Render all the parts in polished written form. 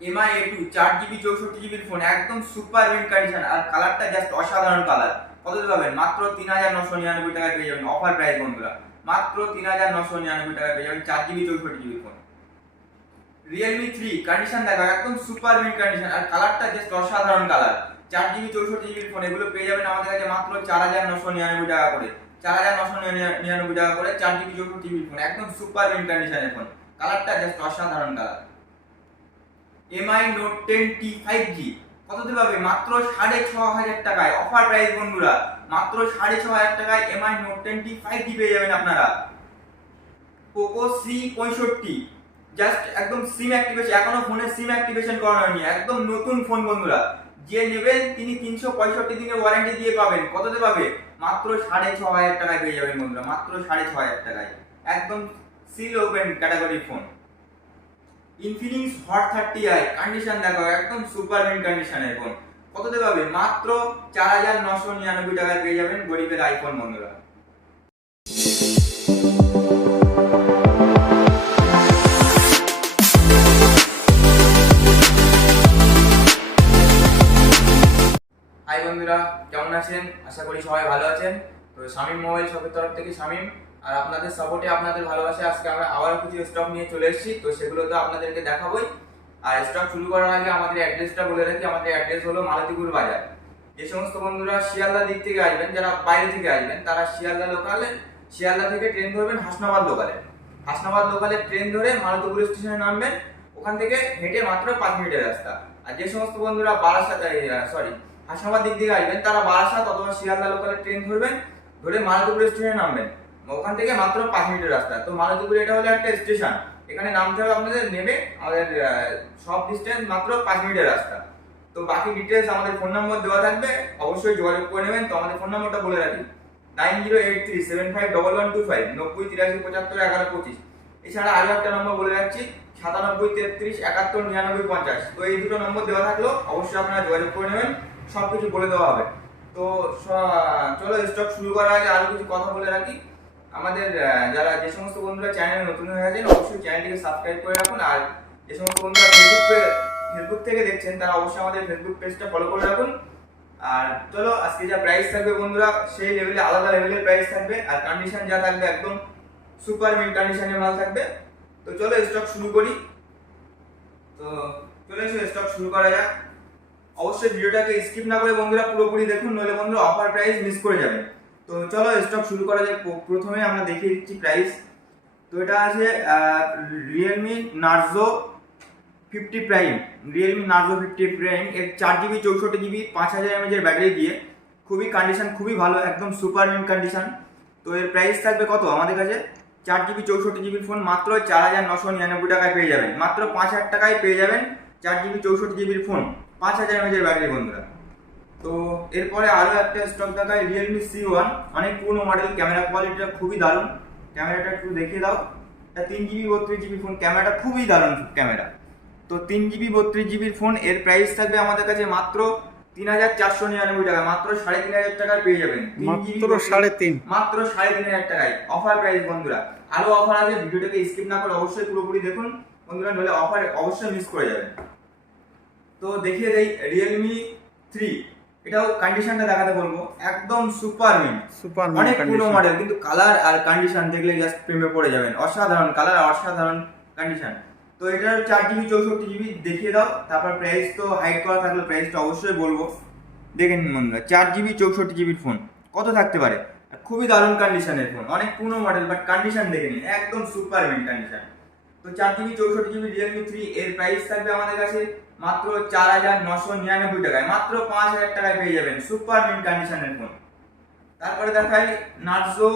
MI A2 4 GB 64 GB phone, একদম super mint condition আর কালারটা just অসাধারণ কালার। কত পাবেন? মাত্র 3999 টাকায় পেয়ে যাবেন, অফার প্রাইস বন্ধুরা। মাত্র 3999 টাকায় পেয়ে যাবেন 4 GB 64 GB phone. Realme 3 condition দেখো, একদম সুপার মিন্ট কন্ডিশন আর কালারটা জাস্ট অসাধারণ কালার। 4 GB 64 GB ফোন, এগুলো পেয়ে যাবেন আমাদের কাছে মাত্র 4999 টাকা করে। 4999 টাকা করে 4 GB 64 GB ফোন, একদম সুপার মিন্ট কন্ডিশনের ফোন, কালারটা জাস্ট অসাধারণ colour. MI Note 10T 5G কততে পাবে? মাত্র 6500 টাকায়, অফার প্রাইস বন্ধুরা। মাত্র 6500 টাকায় MI Note 10T 5G পেয়ে যাবেন আপনারা। Poco C65 জাস্ট একদম সিম অ্যাক্টিভেশন, এখনো ফোনে সিম অ্যাক্টিভেশন করানো হয়নি, একদম নতুন ফোন বন্ধুরা। যে নেবেন তিনি 365 দিনের ওয়ারেন্টি দিয়ে পাবেন। কততে পাবে? মাত্র 6500 টাকায় পেয়ে যাবেন বন্ধুরা, মাত্র 6500 টাকায়, একদম seal open category phone. Infinix hot 30i condition দেখো, একদম সুপার মিন্ট কন্ডিশনের ফোন। কততে পাবে? মাত্র 4999 টাকায় পেয়ে যাবেন গরিবের আইফোন বন্ধুরা। হাই বন্ধুরা, কেমন আছেন? আশা করি সবাই ভালো আছেন। তো শামিম মোবাইল শপের তরফ থেকে শামিম, আর আপনাদের সাপোর্টে, আপনাদের ভালোবাসে আজকে আমরা আবার কিছু স্টক নিয়ে চলে এসেছি। তো সেগুলো তো আপনাদেরকে দেখাবোই। আর স্টক শুরু করার আগে আমাদের অ্যাড্রেসটা বলে রাখি। আমাদের অ্যাড্রেস হলো মালতীপুর বাজার। যে সমস্ত বন্ধুরা শিয়ালদা দিক থেকে আসবেন, যারা বাইরে থেকে আসবেন, তারা শিয়ালদা লোকালে, শিয়ালদা থেকে ট্রেন ধরবেন হাসনাবাদ লোকালে। হাসনাবাদ লোকালে ট্রেন ধরে মালতীপুর স্টেশনে নামবেন, ওখান থেকে হেঁটে মাত্র 5 মিনিটের রাস্তা। আর যে সমস্ত বন্ধুরা বারাসাত হাসনাবাদ দিক থেকে আসবেন, তারা বারাসাত অথবা শিয়ালদা লোকালে ট্রেন ধরবেন, ধরে মালতীপুর স্টেশনে নামবেন, ওখান থেকে মাত্র 5 মিনিটের রাস্তা। তো মালতীপুর এটা হলো একটা স্টেশন, এখানে নামতে হবে আপনাদের, নেমে আমাদের সব ডিস্টেন্স মাত্র 5 মিনিটের রাস্তা। তো বাকি ডিটেলস আমাদের ফোন নম্বর দেওয়া থাকবে, অবশ্যই যোগাযোগ করে নেবেন। তো আমাদের ফোন নম্বরটা বলে রাখি, 9083751125, 9083751125। এছাড়া আরো একটা নম্বর বলে রাখছি, 9733719950। তো এই দুটো নম্বর দেওয়া থাকলো, অবশ্যই আপনারা যোগাযোগ করে নেবেন, সবকিছু বলে দেওয়া হবে। তো চলো স্টক শুরু করার আগে আরো কিছু কথা বলে রাখি। আমাদের যারা যে সমস্ত বন্ধুরা চ্যানেলে নতুন হয়ে আছেন, অবশ্যই চ্যানেলটিকে সাবস্ক্রাইব করে রাখুন। আর যে সমস্ত বন্ধুরা ফেসবুক থেকে দেখছেন, তারা অবশ্যই আমাদের ফেসবুক পেজটা ফলো করে রাখুন। আর চলো আজকে যা প্রাইস থাকবে বন্ধুরা, সেই লেভেলে, আলাদা লেভেলের প্রাইস থাকবে। আর কন্ডিশন যা থাকবে, একদম সুপার মিন্ট কন্ডিশনের মাল থাকবে। তো চলো স্টক শুরু করি। তো চলে এসো, স্টক শুরু করা যাক। অবশ্যই ভিডিওটাকে স্কিপ না করে বন্ধুরা পুরোপুরি দেখুন, নইলে বন্ধুরা অফার প্রাইস মিস করে যাবেন। তো চলো স্টক শুরু করা যাক। প্রথমে আমরা দেখিয়ে দিচ্ছি প্রাইস। তো এটা আছে Realme Narzo 50 prime. Realme Narzo 50 prime, এর 4 GB 64 GB 5000 mAh এর ব্যাটারি দিয়ে, খুবই কন্ডিশন খুবই ভালো, একদম সুপার মিন্ট কন্ডিশন। তো এর প্রাইস থাকবে কত আমাদের কাছে? 4 GB 64 GB ফোন মাত্র 4999 টাকায় পেয়ে যাবেন, মাত্র 5000 টাকায় পেয়ে যাবেন 4 GB 64 GB ফোন, 5000 mAh এর ব্যাটারি বন্ধুরা। তো এরপরে আরো একটা স্টক দেখায়, রিয়েলমি C1, অনেক পুরনো মডেল, ক্যামেরা কোয়ালিটিটা খুবই দারুণ। ক্যামেরাটা একটু দেখিয়ে দাও। এটা 3 GB 32 GB ফোন, ক্যামেরাটা খুবই দারুণ ক্যামেরা। তো 3 GB 32 GB ফোন, এর প্রাইস থাকবে আমাদের কাছে মাত্র 3499 টাকা, মাত্র 3500 টাকায় পেয়ে যাবেন। মাত্র 3.5, মাত্র 3500 টাকায়, অফার প্রাইস বন্ধুরা। আরো অফার আছে, ভিডিওটাকে স্কিপ না করে অবশ্যই পুরোপুরি দেখুন বন্ধুরা, নইলে অফার অবশ্যই মিস করে যাবেন। তো দেখিয়ে দেই রিয়েলমি 3, এটাও কন্ডিশনটা দেখাতে বলবো, একদম সুপার মিন্ট, অনেক পুরো মডেল, কিন্তু কালার আর কন্ডিশন দেখলে জাস্ট প্রেমে পড়ে যাবেন। অসাধারণ কালার, অসাধারণ কন্ডিশন। তো এটার 4 GB 64 GB দেখিয়ে দাও, তারপর প্রাইস তো হাইড করা থাকলে প্রাইসটা অবশ্যই বলবো। দেখে নিন বন্ধুরা, 4 GB 64 GB ফোন কত থাকতে পারে? খুবই দারুণ কন্ডিশনের ফোন, অনেক পুরনো মডেল, বাট কন্ডিশন দেখে নিন, একদম সুপার মিন্ট কন্ডিশন। তো 4 GB 64 GB রিয়েলমি 3, এর প্রাইস থাকবে আমাদের কাছে মাত্র 4999 টাকায়, মাত্র 5000 টাকায় পেয়ে যাবেন সুপার মিন্ট কন্ডিশনের ফোন। তারপরে দেখাই নার্জো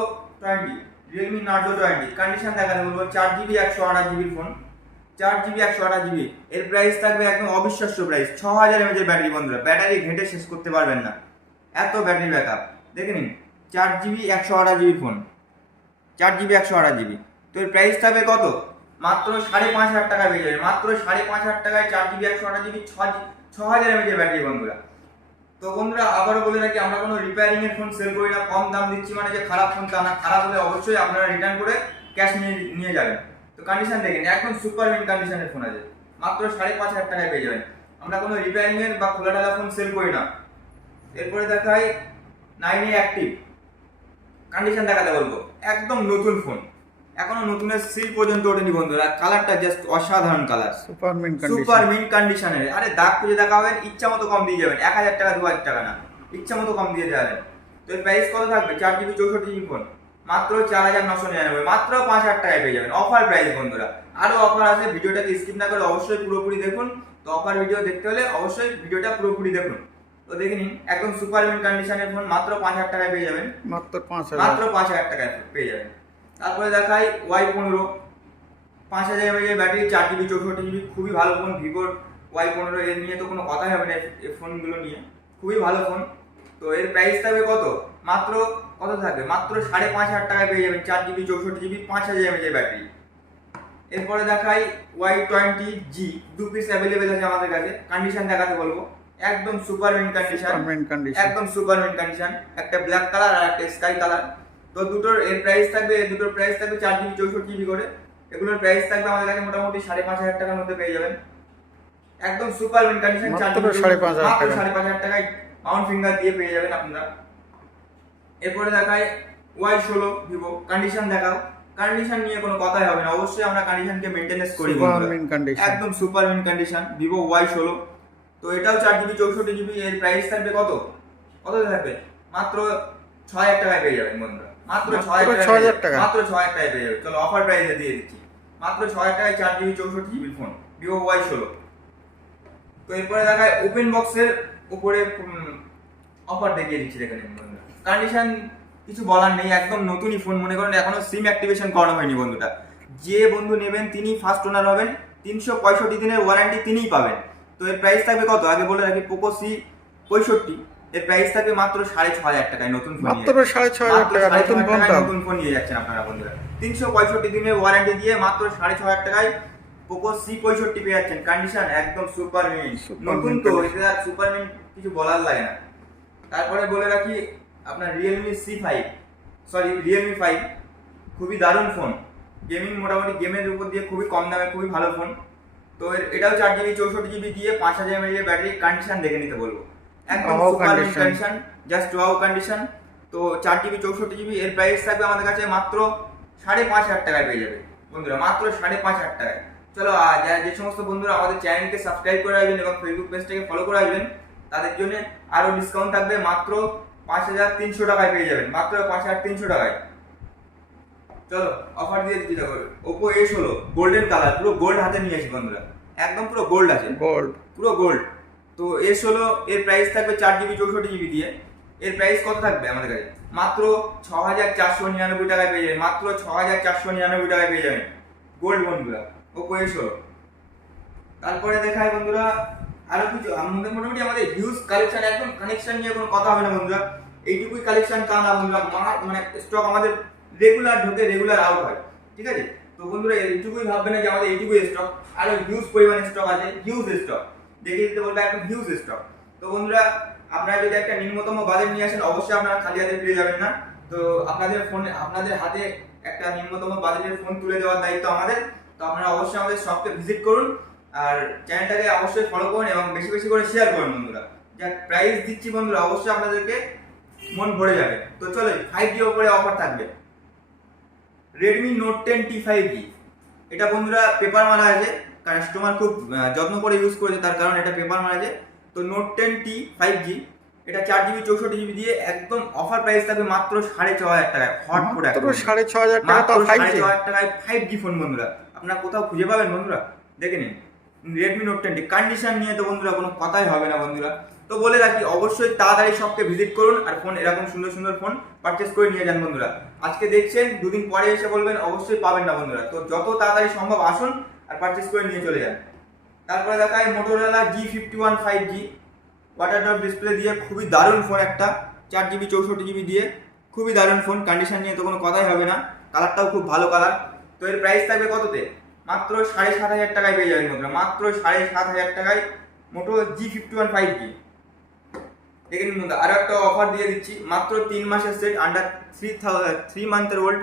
20, রিয়েলমি নার্জো 20 কন্ডিশন দেখাতে বলবো, 4 GB 128 GB phone, 4 GB 128 GB, এর প্রাইস থাকবে একদম অবিশ্বাস্য প্রাইস, 6000 mAh এর ব্যাটারি বন্ধুরা, ব্যাটারি ঘেটে শেষ করতে পারবেন না, এত ব্যাটারি ব্যাকআপ। দেখে নিন, 4 GB 128 GB phone, 4 GB 128 GB। তো এর প্রাইস থাকবে কত? মাত্র 5500 টাকা পেয়ে যাবে, মাত্র 5500 টাকায় 4 GB 128 GB 6000 mAh এর ব্যাটারি বন্ধুরা। তো বন্ধুরা আবারও বলে রাখি, আমরা কোনো রিপেয়ারিং এর ফোন সেল করি না, কম দাম দিচ্ছি মানে যে খারাপ ফোন তা না, খারাপ হলে অবশ্যই আপনারা রিটার্ন করে ক্যাশ নিয়ে যাবেন। তো কন্ডিশন দেখেন, একদম সুপার মিন্ট কন্ডিশনের ফোন আছে। মাত্র 5,500 টাকায় পেয়ে যাবেন। আমরা কোনো রিপেয়ারিং এর বা খোলা ঢালা ফোন সেল করি না। এরপরে দেখাই 9A অ্যাক্টিভ। কন্ডিশন দেখাতে বলবো, একদম নতুন ফোন, এখনো নতুনের সিল পর্যন্ত ওঠেনি বন্ধুরা। কালারটা জাস্ট অসাধারণ কালার, সুপার মিন্ট কন্ডিশনের। আরে দাগ খুঁজে দেখা হবেন, ইচ্ছা মতো কম দিয়ে যাবেন, 1,000 টাকা 2,000 টাকা না, ইচ্ছা মতো কম দিয়ে যাবেন। তো এর প্রাইস কত থাকবে? 4GB 64GB ফোন মাত্র 4,999, মাত্র 5,000 টাকায় পেয়ে যাবেন। অফার প্রাইস বন্ধুরা, আরো অফার আছে, ভিডিওটাকে স্কিপ না করে অবশ্যই পুরোপুরি দেখুন। তো অফার ভিডিও দেখতে হলে অবশ্যই ভিডিওটা পুরোপুরি দেখুন। তো দেখে নিন, একদম সুপার মিন্ট কন্ডিশনের ফোন মাত্র 5,000 টাকায় পেয়ে যাবেন, মাত্র 5,000 টাকায় পেয়ে যাবেন। তারপরে দেখাই Y15, 5,000 mAh battery, 4GB 64GB, খুবই ভালো ফোন। ভিভোর Y15 এর নিয়ে তো কোনো কথাই হবে না, এই ফোনগুলো নিয়ে খুবই ভালো ফোন। তো এর প্রাইস থাকবে কত? মাত্র কত থাকবে? মাত্র 5,500 টাকায় পেয়ে যাবেন, 4GB 64GB, 5,000 mAh ব্যাটারি। এরপরে দেখাই Y20G, 2 পিস অ্যাভেলেবেল আছে আমাদের কাছে। কন্ডিশন দেখাতে বলবো, একদম সুপার মিন্ট কন্ডিশন, একদম সুপার মিন্ট কন্ডিশন। একটা ব্ল্যাক কালার আর একটা স্কাই কালার। তো দুটোর এর প্রাইস থাকবে, 4GB 64GB করে। এগুলোর প্রাইস থাকবে আমাদের কাছে মোটামুটি 5,500 টাকার মধ্যে পেয়ে যাবেন, একদম সুপার মিন্ট কন্ডিশন। 5,500 টাকায় মাউন্ট ফিঙ্গার দিয়ে পেয়ে যাবেন আপনারা। এরপরে দেখায় Y16 ভিভো। কন্ডিশন দেখাও, কন্ডিশন নিয়ে কোনো কথাই হবে না, অবশ্যই আমরা কন্ডিশনকে মেইনটেনেন্স করি, একদম super mint condition Vivo Y16। তো এটাও 4GB 64GB। এর প্রাইস থাকবে কত থাকবে? মাত্র 6,000 টাকায় পেয়ে যাবেন বন্ধুরা, মাত্র 6,000 টাকা, মাত্র 6,000 টাকায় পেয়ে যাবেন। চলো অফার প্রাইসে দিয়ে দিচ্ছি, মাত্র 6,000 টাকায় 4GB 64GB phone Vivo Y16। তো এরপরে দেখায় ওপেন বক্সের উপরে অফার দেখিয়ে দিচ্ছি, দেখে নিন বন্ধুরা। কন্ডিশন কিছু বলার নেই, একদম নতুনই ফোন, মনে করেন এখনো সিম অ্যাক্টিভেশন করানো হয়নি বন্ধুটা। যে বন্ধু নেবেন তিনি ফার্স্ট ওনার হবেন, 365 দিনের ওয়ারেন্টি তিনিই পাবেন। তো এর প্রাইস থাকবে কত? আগে বলে রাখি, পোকো C65, এর প্রাইস থাকবে মাত্র 6,500 টাকায়। নতুন ফোন, মাত্র 6,500 টাকা নতুন ফোন নিয়ে যাচ্ছেন আপনারা বন্ধুরা। 365 দিনের ওয়ারেন্টি দিয়ে মাত্র 6,500 টাকায় পোকো C65 পেয়ে যাচ্ছেন। কন্ডিশন একদম সুপার মিন্ট, নতুন তো এটা সুপার মিন্ট, কিছু বলার লাগে না। তারপরে বলে রাখি আপনার Realme 5, খুবই দারুণ ফোন। গেমিং, মোটামুটি গেমের উপর দিয়ে খুবই কম দামে খুবই ভালো ফোন। তো এটাও 4GB 64GB দিয়ে 5,000 mAh ব্যাটারি। কন্ডিশন দেখে নিতে বলবো, একদম super mint condition, just wow condition. তো 4GB 64GB। এর প্রাইস থাকবে আমাদের কাছে মাত্র 5,500 টাকায় পেয়ে যাবে বন্ধুরা, মাত্র 5,500 টাকায়। চলো যে সমস্ত বন্ধুরা আমাদের চ্যানেলকে সাবস্ক্রাইব করে আসবেন এবং ফেসবুক পেজটাকে ফলো করে আসবেন, তাদের জন্য আরো ডিসকাউন্ট থাকবে, মাত্র 5,300 টাকায় পেয়ে যাবেন, মাত্র 5,300 টাকায়। চলো অফার দিয়ে দিচ্ছি। দেখো Oppo A16 গোল্ডেন কালার, পুরো গোল্ড হাতে নিয়ে আসি বন্ধুরা, একদম পুরো গোল্ড আছে, পুরো গোল্ড। তো A16 এর প্রাইস থাকবে 4GB 64GB দিয়ে। এর প্রাইস কত থাকবে আমাদের কাছে? মাত্র 6,499 টাকায় পেয়ে যাবেন, মাত্র 6,499 টাকায় পেয়ে যাবেন গোল্ড বন্ধুরা, Oppo A16। তারপরে দেখায় বন্ধুরা আরো কিছু, আমাদের মোটামুটি আমাদের হিউজ কালেকশন, একদম কানেকশন নিয়ে কোনো কথা হবে না বন্ধুরা। এইটুকুই কালেকশন তা না বন্ধুরা, মানে স্টক আমাদের রেগুলার ঢোকে, রেগুলার আউট হয়, ঠিক আছে? তো বন্ধুরা এইটুকুই ভাববে না যে আমাদের এইটুকুই স্টক, আরো হিউজ পরিমাণে স্টক আছে, হিউজ স্টক দেখিয়ে দিতে বলবো, একদম হিউজ স্টক। তো বন্ধুরা আপনারা যদি একটা নিম্নতম বাজেট নিয়ে আসেন, অবশ্যই আপনারা খালি হাতে ফিরে যাবেন না। তো আপনাদের ফোনে, আপনাদের হাতে একটা নিম্নতম বাজেটের ফোন তুলে দেওয়ার দায়িত্ব আমাদের। তো আপনারা অবশ্যই আমাদের শপকে ভিজিট করুন, আর চ্যানেলটাকে অবশ্যই ফলো করুন এবং বেশি বেশি করে শেয়ার করুন বন্ধুরা। যা প্রাইস দিচ্ছি বন্ধুরা, অবশ্যই আপনাদেরকে মন ভরে যাবে। তো চলো 5G উপরে অফার থাকবে, Redmi Note 10T 5G। এটা বন্ধুরা পেপার মারা আছে, কাস্টমার খুব যত্ন করে ইউজ করেছে, তার কারণ এটা পেপার মারা আছে। তো Note 10T 5G, এটা 4GB 64GB দিয়ে একদম অফার প্রাইস থাকবে মাত্র 6,500 টাকায়। হট প্রোডাক্ট, 6,500 টাকা, 6,500 টাকায় 5G ফোন বন্ধুরা, আপনারা কোথাও খুঁজে পাবেন বন্ধুরা? দেখে নিন Redmi Note 10T। কন্ডিশন নিয়ে তো বন্ধুরা কোনো কথাই হবে না বন্ধুরা। তো বলে রাখি অবশ্যই তাড়াতাড়ি শপকে ভিজিট করুন আর ফোন, এরকম সুন্দর সুন্দর ফোন পারচেস করে নিয়ে যান বন্ধুরা। আজকে দেখছেন, দুদিন পরে এসে বলবেন অবশ্যই পাবেন না বন্ধুরা। তো যত তাড়াতাড়ি সম্ভব আসুন আর পারচেস করে নিয়ে চলে যান। তারপরে দেখায় Motorola G51 5G, water drop display দিয়ে খুবই দারুণ ফোন একটা, 4GB 64GB দিয়ে খুবই দারুণ ফোন। কন্ডিশন নিয়ে তো কোনো কথাই হবে না, কালারটাও খুব ভালো কালার। তো এর প্রাইস থাকবে কততে? মাত্র 7,500 টাকায় পেয়ে যাবেন বন্ধুরা, মাত্র 7,500 টাকায় মোটো G51 5G। দেখে নিন বন্ধুরা, আরো একটা অফার দিয়ে দিচ্ছি, মাত্র 3 মাসের সেট, আন্ডার 3 মান্থের ওল্ড,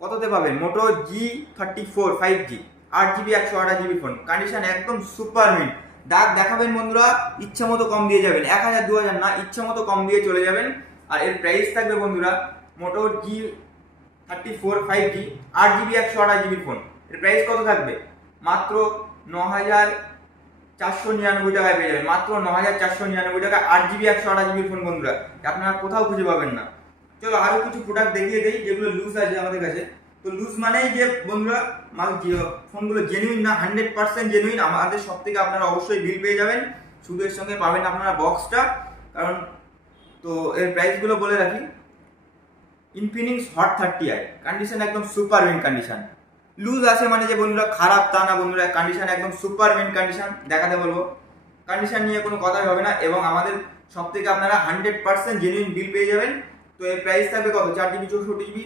কততে পাবেন? মোটো G34 5G, 8 GB 128 GB phone, condition একদম সুপার মিন্ট। দাগ দেখাবেন বন্ধুরা, ইচ্ছা মতো কম দিয়ে যাবেন, 1000 2000 না, ইচ্ছা মতো কম দিয়ে চলে যাবেন। আর এর প্রাইস থাকবে বন্ধুরা মোটো G34 5G 8 GB 128 GB phone. এর প্রাইস কত থাকবে? মাত্র 9499 টাকায় পেয়ে যাবেন, মাত্র 9499 টাকা 8 GB 128 GB ফোন বন্ধুরা, আপনারা কোথাও খুঁজে পাবেন না। চলো আরো কিছু প্রোডাক্ট দেখিয়ে দেই যেগুলো লুজ আছে আমাদের কাছে। তো লুজ মানেই যে বন্ধুরা ফোনগুলো জেনুইন না, 100% জেনুইন। আমাদের সব থেকে আপনারা অবশ্যই বিল পেয়ে যাবেন, শুধু এর সঙ্গে পাবেন আপনারা বক্সটা। কারণ তো এর প্রাইসগুলো বলে রাখি, ইনফিনিক্স হট 30i কন্ডিশন একদম সুপার মিন্ট কন্ডিশন। লুজ আছে মানে যে বন্ধুরা খারাপ তা না বন্ধুরা, কন্ডিশন একদম সুপার মিন্ট কন্ডিশন। দেখাতে বলবো, কন্ডিশন নিয়ে কোনো কথাই হবে না, এবং আমাদের সব থেকে আপনারা 100% জেনুইন বিল পেয়ে যাবেন। তো এর প্রাইস থাকবে কত? 4 GB 64 GB।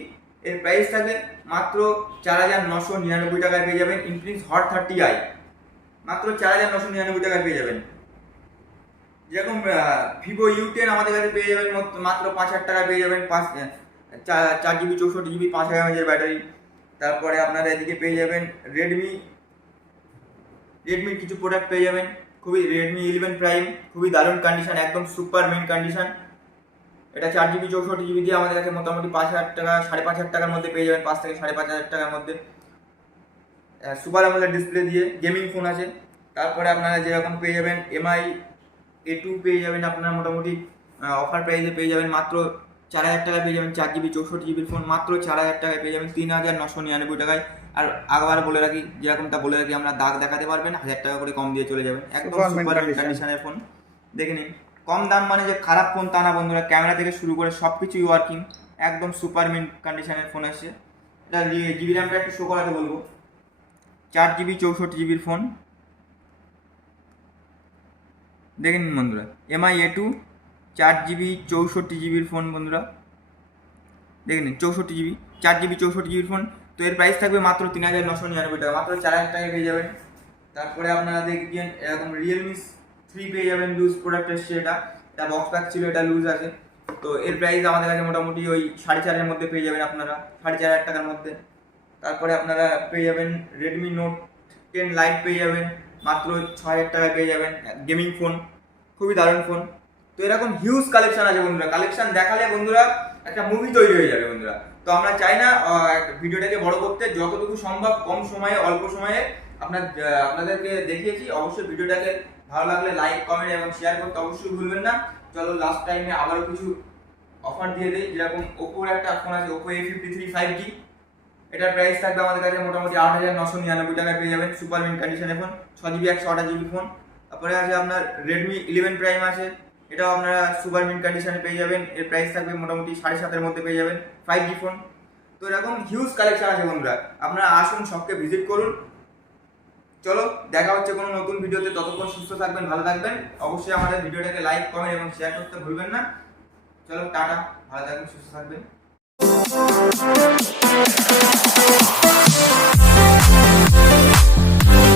এর প্রাইস থাকবে মাত্র 4999 টাকায় পেয়ে যাবেন। ইনফিনিক্স হট 30i মাত্র 4999 টাকায় পেয়ে যাবেন। যেরকম ভিভো U10 আমাদের কাছে পেয়ে যাবেন মাত্র 5000 টাকায় পেয়ে যাবেন। 4 GB 64 GB 5000 mAh ব্যাটারি। তারপরে আপনারা এদিকে পেয়ে যাবেন রেডমির কিছু প্রোডাক্ট পেয়ে যাবেন, খুবই রেডমি 11 প্রাইম, খুবই দারুণ কন্ডিশন, একদম সুপার মিন্ট কন্ডিশন। এটা 4 GB 64 GB দিয়ে আমাদের কাছে মোটামুটি 5000 টাকা 5500 টাকার মধ্যে পেয়ে যাবেন, 5 থেকে 5500 টাকার মধ্যে। সুপার অ্যামোলেড ডিসপ্লে দিয়ে গেমিং ফোন আছে। তারপরে আপনারা যেরকম পেয়ে যাবেন MI A2 পেয়ে যাবেন আপনারা মোটামুটি অফার প্রাইসে পেয়ে যাবেন, মাত্র 4000 টাকায় পেয়ে যাবেন। 4 GB 64 GB ফোন মাত্র 4000 টাকায় পেয়ে যাবেন, 3999 টাকায়। আর আবার বলে রাখি, যেরকমটা বলে রাখি, আমরা দাগ দেখাতে পারবেন, 1000 টাকা করে কম দিয়ে চলে যাবেন। একদম সুপার কন্ডিশনের ফোন, দেখে নিন। কম দাম মানে যে খারাপ ফোন তা না বন্ধুরা, ক্যামেরা থেকে শুরু করে সব কিছুই ওয়ার্কিং, একদম সুপার মিন্ট কন্ডিশনের ফোন আসছে। এটা জিবি র্যামটা একটু শো করাতে বলবো। 4 GB 64 GB ফোন, দেখে নিন বন্ধুরা। MI A2 4 GB 64 GB phone বন্ধুরা, দেখে নিন 64 GB 4 GB 64 GB ফোন। তো এর প্রাইস থাকবে মাত্র 3999 টাকা, মাত্র 4000 টাকায় পেয়ে যাবেন। তারপরে আপনারা দেখবেন এরকম Realme 3 পেয়ে যাবেন, লুজ প্রোডাক্ট এসছে। এটা বক্স প্যাক ছিল, এটা লুজ আছে। তো এর প্রাইস আমাদের কাছে মোটামুটি ওই 4,500 মধ্যে পেয়ে যাবেন আপনারা, 4500 টাকার মধ্যে। তারপরে আপনারা পেয়ে যাবেন Redmi Note 10 Lite পেয়ে যাবেন, মাত্র 6000 টাকায় পেয়ে যাবেন, গেমিং ফোন, খুবই দারুণ ফোন। তো এরকম হিউজ কালেকশন আছে বন্ধুরা, কালেকশন দেখালে বন্ধুরা একটা মুভি তৈরি হয়ে যাবে বন্ধুরা। তো আমরা চাই না ভিডিওটাকে বড় করতে, যতটুকু সম্ভব কম সময়ে অল্প সময়ে আপনাদেরকে দেখিয়েছি। অবশ্যই ভিডিওটাকে ভালো লাগলে লাইক কমেন্ট এবং শেয়ার করতে অবশ্যই ভুলবেন না। চলো লাস্ট টাইমে আবারও কিছু অফার দিয়ে দিই। যেরকম ওপোর একটা ফোন আছে, ওপো A53 5G, এটার প্রাইস থাকবে আমাদের কাছে মোটামুটি 8999 টাকায় পেয়ে যাবেন, সুপার মিন্ট কন্ডিশনের ফোন, 6 GB 128 GB ফোন। তারপরে আছে আপনার Redmi 11 প্রাইম আছে, এটাও আপনারা সুপার মিন্ট কন্ডিশনে পেয়ে যাবেন। এর প্রাইস থাকবে মোটামুটি 7,500 মধ্যে পেয়ে যাবেন, 5G ফোন। তো এরকম হিউজ কালেকশন আছে বন্ধুরা, আপনারা আসুন, সবকে ভিজিট করুন। চলো দেখা হচ্ছে কোনো নতুন ভিডিওতে, ততক্ষণ সুস্থ থাকবেন, ভালো থাকবেন। অবশ্যই আমাদের ভিডিওটাকে লাইক কমেন্ট এবং শেয়ার করতে ভুলবেন না। চলো টাটা, ভালো থাকবেন, সুস্থ থাকবেন।